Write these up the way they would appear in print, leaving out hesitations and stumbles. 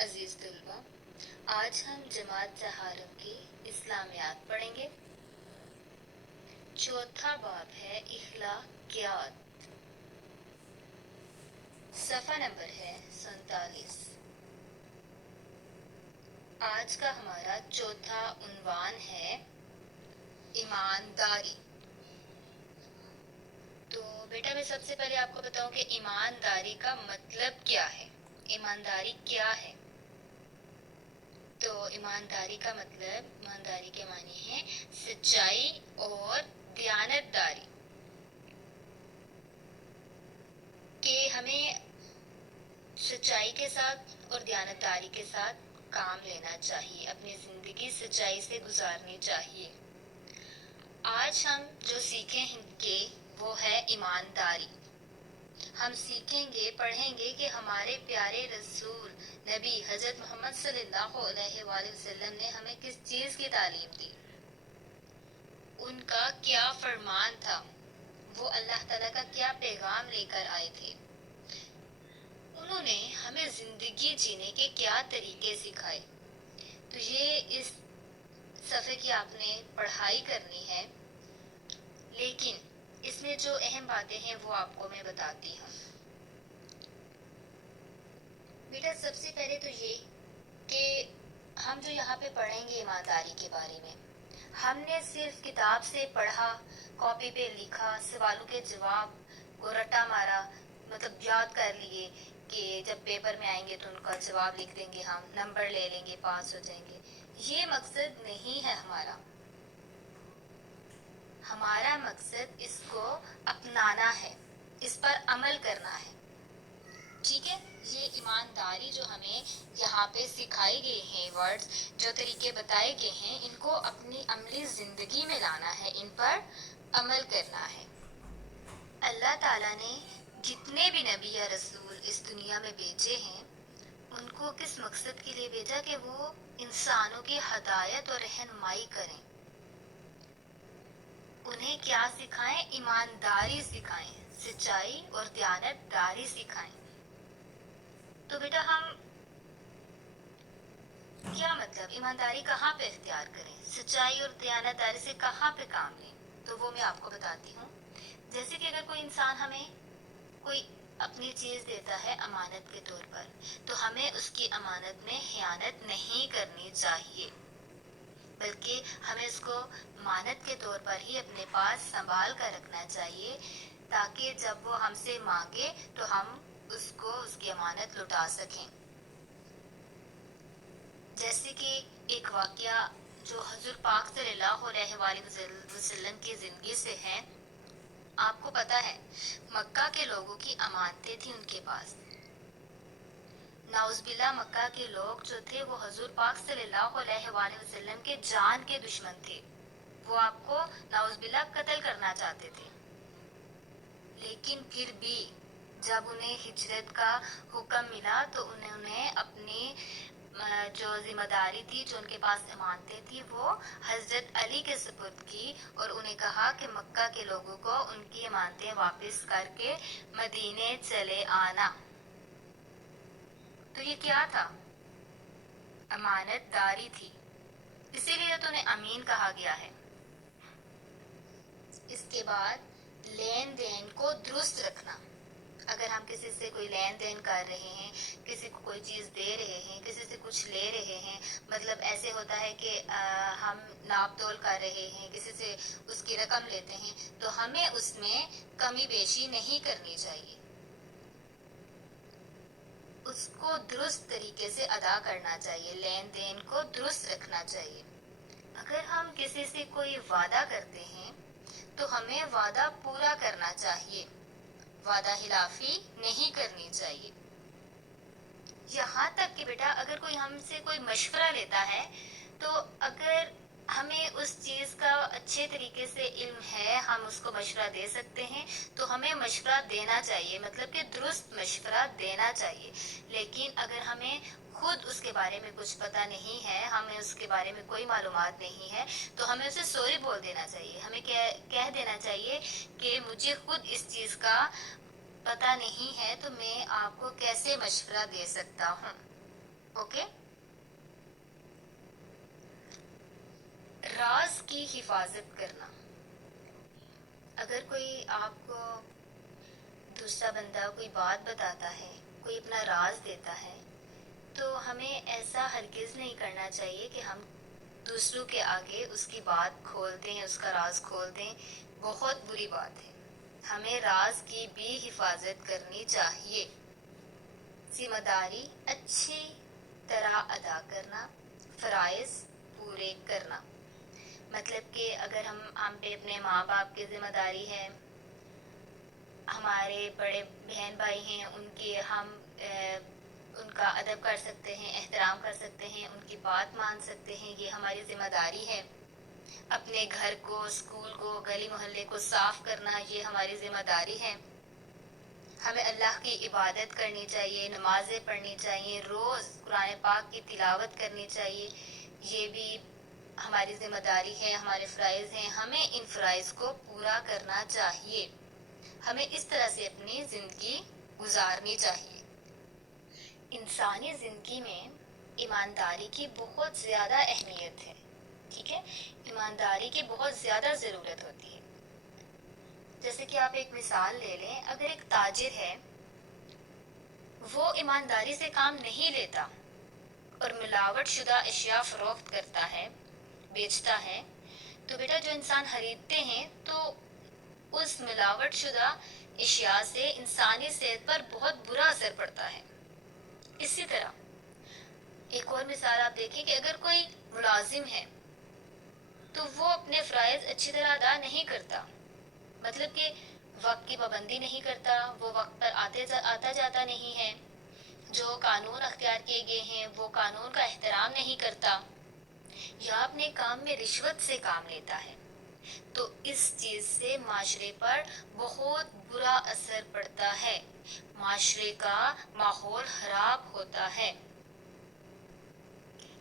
عزیز طلبہ، آج ہم جماعت چہارم کی اسلامیات پڑھیں گے۔ چوتھا باب ہے اخلاقیات۔ صفحہ نمبر ہے 47۔ آج کا ہمارا چوتھا عنوان ہے ایمانداری۔ تو بیٹا میں سب سے پہلے آپ کو بتاؤں کہ ایمانداری کا مطلب کیا ہے، ایمانداری کیا ہے۔ تو ایمانداری کا مطلب، ایمانداری کے معنی ہے سچائی اور دیانتداری، کہ ہمیں سچائی کے ساتھ اور دیانتداری کے ساتھ کام لینا چاہیے، اپنی زندگی سچائی سے گزارنی چاہیے۔ آج ہم جو سیکھیں گے وہ ہے ایمانداری۔ ہم سیکھیں گے، پڑھیں گے کہ ہمارے پیارے رسول نبی حضرت محمد صلی اللہ علیہ وآلہ وسلم نے ہمیں کس چیز کی تعلیم دی، ان کا کیا فرمان تھا، وہ اللہ تعالیٰ کا کیا پیغام لے کر آئے تھے، انہوں نے ہمیں زندگی جینے کے کیا طریقے سکھائے۔ تو یہ اس صفحے کی آپ نے پڑھائی کرنی ہے، لیکن اس میں جو اہم باتیں ہیں وہ آپ کو میں بتاتی ہوں۔ بیٹا سب سے پہلے تو یہ کہ ہم جو یہاں پہ پڑھیں گے ایمانداری کے بارے میں، ہم نے صرف کتاب سے پڑھا، کاپی پہ لکھا، سوالوں کے جواب کو رٹا مارا، مطلب یاد کر لیے کہ جب پیپر میں آئیں گے تو ان کا جواب لکھ دیں گے، ہم نمبر لے لیں گے، پاس ہو جائیں گے۔ یہ مقصد نہیں ہے ہمارا۔ ہمارا مقصد اس کو اپنانا ہے، اس پر عمل کرنا ہے، ٹھیک ہے۔ یہ ایمانداری جو ہمیں یہاں پہ سکھائی گئی ہیں، ورڈز جو طریقے بتائے گئے ہیں، ان کو اپنی عملی زندگی میں لانا ہے، ان پر عمل کرنا ہے۔ اللہ تعالیٰ نے جتنے بھی نبی یا رسول اس دنیا میں بھیجے ہیں، ان کو کس مقصد کے لیے بھیجا کہ وہ انسانوں کی ہدایت اور رہنمائی کریں۔ انہیں کیا سکھائیں؟ ایمانداری سکھائیں، سچائی اور دیانتداری سکھائیں۔ تو بیٹا ہم کیا مطلب ایمانداری کہاں پہ اختیار کریں، سچائی اور دیانتداری سے کہاں پہ کام لیں؟ تو وہ میں آپ کو بتاتی ہوں۔ جیسے کہ اگر کوئی انسان ہمیں کوئی اپنی چیز دیتا ہے امانت کے طور پر، تو ہمیں اس کی امانت میں خیانت نہیں کرنی چاہیے، بلکہ ہمیں اس کو امانت کے طور پر ہی اپنے پاس سنبھال کر رکھنا چاہیے، تاکہ جب وہ ہم سے مانگے تو ہم اس کو اس کی امانت لوٹا سکیں۔ جیسے کہ ایک واقعہ جو حضور پاک صلی اللہ علیہ وآلہ وسلم کی زندگی سے ہے۔ آپ کو پتا ہے مکہ کے لوگوں کی امانتیں تھیں ان کے پاس، نعوذ باللہ مکہ کے لوگ جو تھے وہ حضور پاک صلی اللہ علیہ وآلہ وسلم کے جان کے دشمن تھے، وہ آپ کو نعوذ باللہ قتل کرنا چاہتے تھے، لیکن پھر بھی جب انہیں ہجرت کا حکم ملا تو انہوں نے اپنی جو ذمہ داری تھی، جو ان کے پاس امانتیں تھی، وہ حضرت علی کے سپرد کی، اور انہیں کہا کہ مکہ کے لوگوں کو ان کی امانتیں واپس کر کے مدینے چلے آنا۔ تو یہ کیا تھا؟ امانت داری تھی، اسی لیے تو انہیں امین کہا گیا ہے۔ اس کے بعد لین دین کو درست رکھنا۔ اگر ہم کسی سے کوئی لین دین کر رہے ہیں، کسی کو کوئی چیز دے رہے ہیں، کسی سے کچھ لے رہے ہیں، مطلب ایسے ہوتا ہے کہ ہم ناپ تول کر رہے ہیں، کسی سے اس کی رقم لیتے ہیں، تو ہمیں اس میں کمی بیشی نہیں کرنی چاہیے، اس کو درست طریقے سے ادا کرنا چاہیے، لین دین کو درست رکھنا چاہیے۔ اگر ہم کسی سے کوئی وعدہ کرتے ہیں تو ہمیں وعدہ پورا کرنا چاہیے، وعدہ خلافی نہیں کرنی چاہیے۔ یہاں تک کہ بیٹا اگر کوئی ہم سے کوئی مشورہ لیتا ہے، تو اگر ہمیں اس چیز کا اچھے طریقے سے علم ہے، ہم اس کو مشورہ دے سکتے ہیں، تو ہمیں مشورہ دینا چاہیے، مطلب کہ درست مشورہ دینا چاہیے۔ لیکن اگر ہمیں خود اس کے بارے میں کچھ پتہ نہیں ہے، ہمیں اس کے بارے میں کوئی معلومات نہیں ہے، تو ہمیں اسے سوری بول دینا چاہیے، ہمیں کہہ دینا چاہیے کہ مجھے خود اس چیز کا پتہ نہیں ہے، تو میں آپ کو کیسے مشورہ دے سکتا ہوں۔ اوکے. راز کی حفاظت کرنا. اگر کوئی آپ کو دوسرا بندہ کوئی بات بتاتا ہے، کوئی اپنا راز دیتا ہے، تو ہمیں ایسا ہرگز نہیں کرنا چاہیے کہ ہم دوسروں کے آگے اس کی بات کھول دیں، اس کا راز کھول دیں. بہت بری بات ہے. ہمیں راز کی بھی حفاظت کرنی چاہیے. ذمہ داری اچھی طرح ادا کرنا، فرائض پورے کرنا. مطلب کہ اگر ہم پہ اپنے ماں باپ کی ذمہ داری ہے، ہمارے بڑے بہن بھائی ہیں، ہم ان کا ادب کر سکتے ہیں، احترام کر سکتے ہیں، ان کی بات مان سکتے ہیں، یہ ہماری ذمہ داری ہے. اپنے گھر کو، اسکول کو، گلی محلے کو صاف کرنا، یہ ہماری ذمہ داری ہے. ہمیں اللہ کی عبادت کرنی چاہیے، نمازیں پڑھنی چاہیے، روز قرآن پاک کی تلاوت کرنی چاہیے. یہ بھی ہماری ذمہ داری ہے، ہمارے فرائض ہیں. ہمیں ان فرائض کو پورا کرنا چاہیے. ہمیں اس طرح سے اپنی زندگی گزارنی چاہیے. انسانی زندگی میں ایمانداری کی بہت زیادہ اہمیت ہے. ٹھیک ہے، ایمانداری کی بہت زیادہ ضرورت ہوتی ہے. جیسے کہ آپ ایک مثال لے لیں، اگر ایک تاجر ہے، وہ ایمانداری سے کام نہیں لیتا اور ملاوٹ شدہ اشیاء فروخت کرتا ہے، بیچتا ہے، تو بیٹا جو انسان خریدتے ہیں تو اس ملاوٹ شدہ اشیاء سے انسانی صحت پر بہت برا اثر پڑتا ہے. اسی طرح ایک اور مثال آپ دیکھیں کہ اگر کوئی ملازم ہے تو وہ اپنے فرائض اچھی طرح ادا نہیں کرتا. مطلب کہ وقت کی پابندی نہیں کرتا، وہ وقت پر آتا جاتا نہیں ہے، جو قانون اختیار کیے گئے ہیں وہ قانون کا احترام نہیں کرتا، یا اپنے کام میں رشوت سے کام لیتا ہے، تو اس چیز سے معاشرے پر بہت برا اثر پڑتا ہے. معاشرے کا ماحول خراب ہوتا ہے.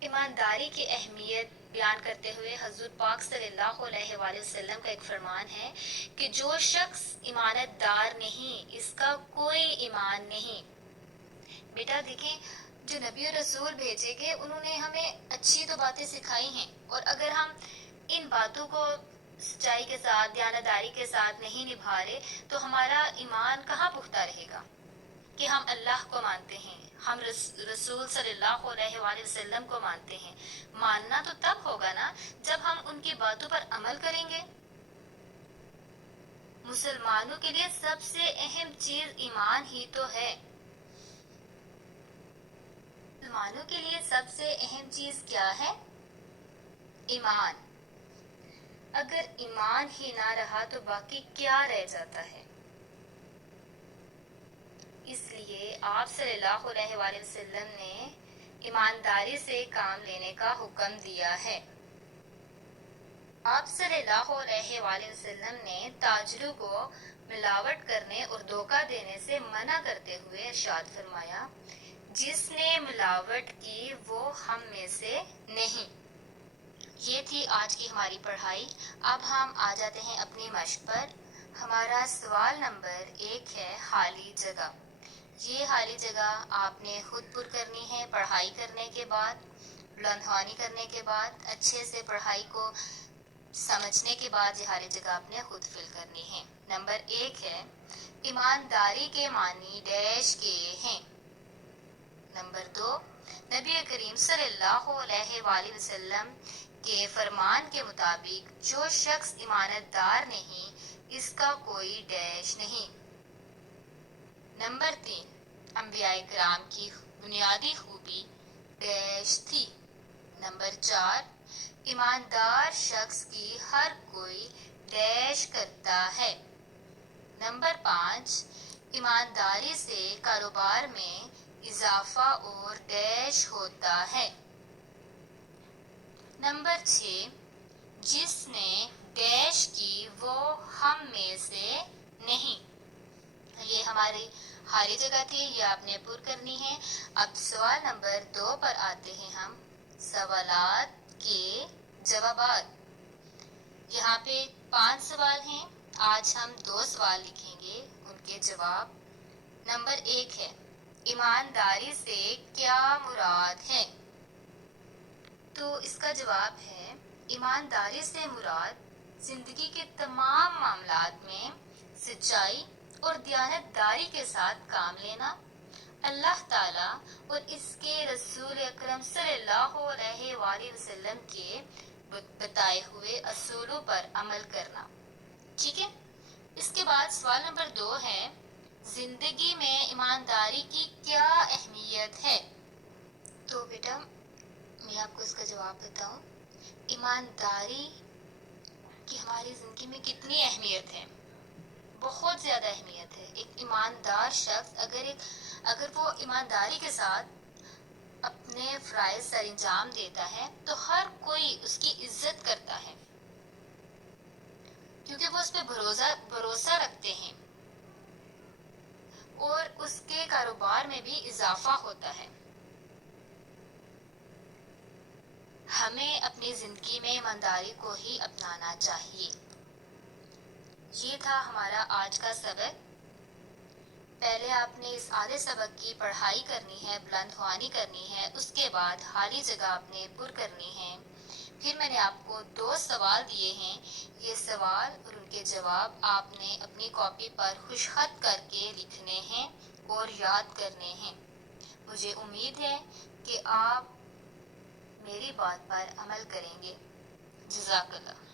ایمانداری کی اہمیت بیان کرتے ہوئے حضور پاک صلی اللہ علیہ وآلہ وسلم کا ایک فرمان ہے کہ جو شخص امانت دار نہیں، اس کا کوئی ایمان نہیں. بیٹا دیکھیں، جو نبی اور رسول بھیجے گئے انہوں نے ہمیں اچھی تو باتیں سکھائی ہیں، اور اگر ہم ان باتوں کو سچائی کے ساتھ، دیانتداری کے ساتھ نہیں نبھا رہے تو ہمارا ایمان کہاں پختہ رہے گا کہ ہم اللہ کو مانتے ہیں، ہم رسول صلی اللہ علیہ وآلہ وسلم کو مانتے ہیں. ماننا تو تب ہوگا نا جب ہم ان کی باتوں پر عمل کریں گے. مسلمانوں کے لیے سب سے اہم چیز ایمان ہی تو ہے. مسلمانوں کے لیے سب سے اہم چیز کیا ہے؟ ایمان. اگر ایمان ہی نہ رہا تو باقی کیا رہ جاتا ہے؟ اس لیے آپ صلی اللہ علیہ وآلہ وسلم نے ایمانداری سے کام لینے کا حکم دیا ہے. آپ صلی اللہ علیہ وآلہ وسلم نے تاجروں کو ملاوٹ کرنے اور دھوکہ دینے سے منع کرتے ہوئے ارشاد فرمایا، جس نے ملاوٹ کی وہ ہم میں سے نہیں. یہ تھی آج کی ہماری پڑھائی. اب ہم آ جاتے ہیں اپنی مشق پر. ہمارا سوال نمبر 1 ہے خالی جگہ. یہ خالی جگہ آپ نے خود پر کرنی ہے پڑھائی کرنے کے بعد، بلند خوانی کرنے کے بعد، اچھے سے پڑھائی کو سمجھنے کے بعد یہ خالی جگہ آپ نے خود فل کرنی ہے. نمبر 1 ہے ایمانداری کے معنی ڈیش کے ہیں. نمبر 2، نبی کریم صلی اللہ علیہ وآلہ وسلم کے فرمان کے مطابق جو شخص امانت دار نہیں، اس کا کوئی ڈیش نہیں. نمبر 3، انبیاء کرام کی بنیادی خوبی ڈیش تھی. نمبر 4، ایماندار شخص کی ہر کوئی ڈیش کرتا ہے. نمبر 5، ایمانداری سے کاروبار میں اضافہ اور ڈیش ہوتا ہے. نمبر 6، جس نے ڈیش کی وہ ہم میں سے نہیں. یہ ہماری خالی جگہ تھی، یہ آپ نے پر کرنی ہے. اب سوال نمبر 2 پر آتے ہیں ہم. سوالات کے جوابات. یہاں پہ 5 سوال ہیں، آج ہم 2 سوال لکھیں گے، ان کے جواب. نمبر 1 ہے ایمانداری سے کیا مراد ہے؟ تو اس کا جواب ہے، ایمانداری سے مراد زندگی کے تمام معاملات میں سچائی اور دیانتداری کے ساتھ کام لینا، اللہ تعالیٰ اور اس کے رسول اکرم صلی اللہ علیہ وآلہ وسلم کے بتائے ہوئے اصولوں پر عمل کرنا۔ ٹھیک ہے، اس کے بعد سوال نمبر 2 ہے، زندگی میں ایمانداری کی کیا اہمیت ہے؟ تو بیٹا میں آپ کو اس کا جواب بتاؤں، ایمانداری کی ہماری زندگی میں کتنی اہمیت ہے؟ بہت زیادہ اہمیت ہے۔ ایک ایماندار شخص اگر وہ ایمانداری کے ساتھ اپنے فرائض سر انجام دیتا ہے تو ہر کوئی اس کی عزت کرتا ہے، کیونکہ وہ اس پہ بھروسہ رکھتے ہیں اور اس کے کاروبار میں بھی اضافہ ہوتا ہے۔ ہمیں اپنی زندگی میں ایمانداری کو ہی اپنانا چاہیے۔ یہ تھا ہمارا آج کا سبق۔ پہلے آپ نے اس آدھے سبق کی پڑھائی کرنی ہے، بلند خوانی کرنی ہے، اس کے بعد خالی جگہ آپ نے پر کرنی ہے۔ پھر میں نے آپ کو 2 سوال دیے ہیں، یہ سوال اور ان کے جواب آپ نے اپنی کاپی پر خوش خط کر کے لکھنے ہیں اور یاد کرنے ہیں۔ مجھے امید ہے کہ آپ میری بات پر عمل کریں گے۔ جزاک اللہ۔